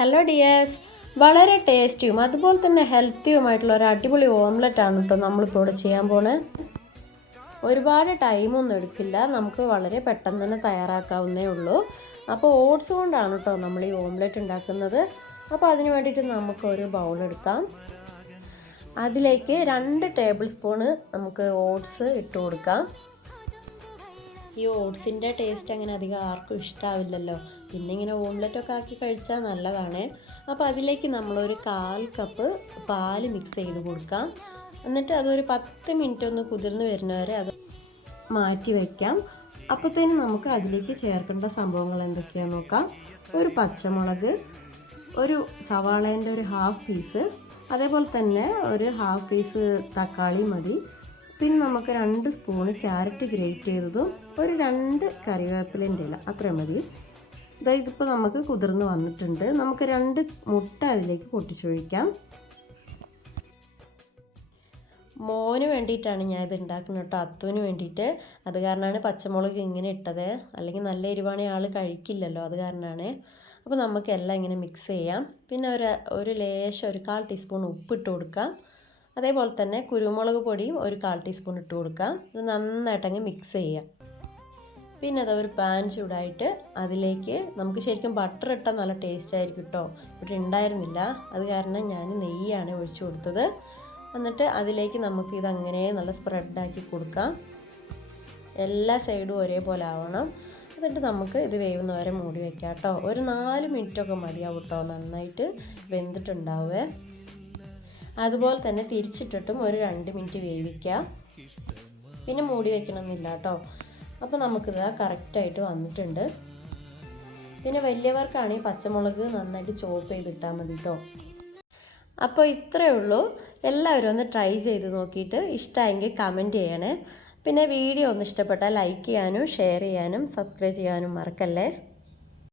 Hello dears, വളരെ ടേസ്റ്റിയും അതുപോലെ തന്നെ ഹെൽത്തിയുമായിട്ടുള്ള ഒരു അടിപൊളി ഓംലെറ്റ് ആണ് കേട്ടോ നമ്മളിപ്പോൾ ഇവിടെ ചെയ്യാൻ പോണേ. ഒരുപാട് ടൈമൊന്നും എടുക്കില്ല, നമുക്ക് വളരെ പെട്ടെന്ന് തന്നെ തയ്യാറാക്കാവുന്നേ ഉള്ളൂ. അപ്പോൾ ഓട്സ് കൊണ്ടാണ് കേട്ടോ നമ്മൾ ഈ ഓംലെറ്റ് ഉണ്ടാക്കുന്നത്. അപ്പോൾ അതിന് വേണ്ടിയിട്ട് നമുക്കൊരു ബൗൾ എടുക്കാം. അതിലേക്ക് 2 ടേബിൾ സ്പൂണ് നമുക്ക് ഓട്സ് ഇട്ട് കൊടുക്കാം. ഈ ഓട്സിൻ്റെ ടേസ്റ്റ് അങ്ങനെ അധികം ആർക്കും ഇഷ്ടമാവില്ലല്ലോ, പിന്നെ ഇങ്ങനെ ഓംലെറ്റൊക്കെ ആക്കി കഴിച്ചാൽ നല്ലതാണ്. അപ്പോൾ അതിലേക്ക് നമ്മളൊരു 1/4 കപ്പ് പാല് മിക്സ് ചെയ്ത് കൊടുക്കാം. എന്നിട്ട് അതൊരു 10 മിനിറ്റ് ഒന്ന് കുതിർന്ന് വരുന്നവരെ അത് മാറ്റി വയ്ക്കാം. അപ്പോഴത്തേനും നമുക്ക് അതിലേക്ക് ചേർക്കേണ്ട സംഭവങ്ങൾ എന്തൊക്കെയാണെന്ന് നോക്കാം. ഒരു പച്ചമുളക്, ഒരു സവാളേൻ്റെ ഒരു 1/2 പീസ്, അതേപോലെ തന്നെ ഒരു 1/2 പീസ് തക്കാളി മതി. പിന്നെ നമുക്ക് 2 സ്പൂണ് ക്യാരറ്റ് ഗ്രേറ്റ് ചെയ്തതും ഒരു 2 കറിവേപ്പിലേൻ്റെ ഇല, അത്രയും മതി. ഇതിപ്പോൾ നമുക്ക് കുതിർന്ന് വന്നിട്ടുണ്ട്. നമുക്ക് 2 മുട്ട അതിലേക്ക് പൊട്ടിച്ചൊഴിക്കാം. മോന് വേണ്ടിയിട്ടാണ് ഞാൻ ഇത് ഉണ്ടാക്കുന്നത് കേട്ടോ, അത്തുവിന് വേണ്ടിയിട്ട്. അത് കാരണമാണ് പച്ചമുളക് ഇങ്ങനെ ഇട്ടത്, അല്ലെങ്കിൽ നല്ല എരിവാണി ആൾ കഴിക്കില്ലല്ലോ, അത് കാരണമാണ്. അപ്പോൾ നമുക്കെല്ലാം ഇങ്ങനെ മിക്സ് ചെയ്യാം. പിന്നെ ഒരു ലേശം ഒരു 1/4 ടീസ്പൂൺ ഉപ്പിട്ട് കൊടുക്കാം. അതേപോലെ തന്നെ കുരുമുളക് പൊടിയും ഒരു 1/4 ടീസ്പൂൺ ഇട്ട് കൊടുക്കാം. ഇത് നന്നായിട്ടങ്ങ് മിക്സ് ചെയ്യാം. പിന്നെ അത് ഒരു പാൻ ചൂടായിട്ട് അതിലേക്ക് നമുക്ക് ശരിക്കും ബട്ടർ ഇട്ടാൽ നല്ല ടേസ്റ്റ് ആയിരിക്കും കേട്ടോ. ഇവിടെ ഉണ്ടായിരുന്നില്ല, അത് കാരണം ഞാൻ നെയ്യാണ് ഒഴിച്ചു കൊടുത്തത്. എന്നിട്ട് അതിലേക്ക് നമുക്ക് ഇതങ്ങനെ നല്ല സ്പ്രെഡാക്കി കൊടുക്കാം. എല്ലാ സൈഡും ഒരേപോലെ ആവണം. എന്നിട്ട് നമുക്ക് ഇത് വേവുന്നവരെ മൂടി വയ്ക്കാം കേട്ടോ. ഒരു 4 മിനിറ്റൊക്കെ മതിയാവും കേട്ടോ, നന്നായിട്ട് വെന്തിട്ടുണ്ടാവുക. അതുപോലെ തന്നെ തിരിച്ചിട്ടിട്ടും ഒരു 2 മിനിറ്റ് വേവിക്കാം. പിന്നെ മൂടി വയ്ക്കണമെന്നില്ല കേട്ടോ. അപ്പോൾ നമുക്കിത് കറക്റ്റായിട്ട് വന്നിട്ടുണ്ട്. പിന്നെ വലിയവർക്കാണെങ്കിൽ പച്ചമുളക് നന്നായിട്ട് ചോപ്പ് ചെയ്തിട്ടാൽ മതി കേട്ടോ. അപ്പോൾ ഇത്രയേ ഉള്ളൂ. എല്ലാവരും ഒന്ന് ട്രൈ ചെയ്ത് നോക്കിയിട്ട് ഇഷ്ടമായെങ്കിൽ കമൻറ്റ് ചെയ്യണേ. പിന്നെ വീഡിയോ ഒന്ന് ഇഷ്ടപ്പെട്ടാൽ ലൈക്ക് ചെയ്യാനും ഷെയർ ചെയ്യാനും സബ്സ്ക്രൈബ് ചെയ്യാനും മറക്കല്ലേ.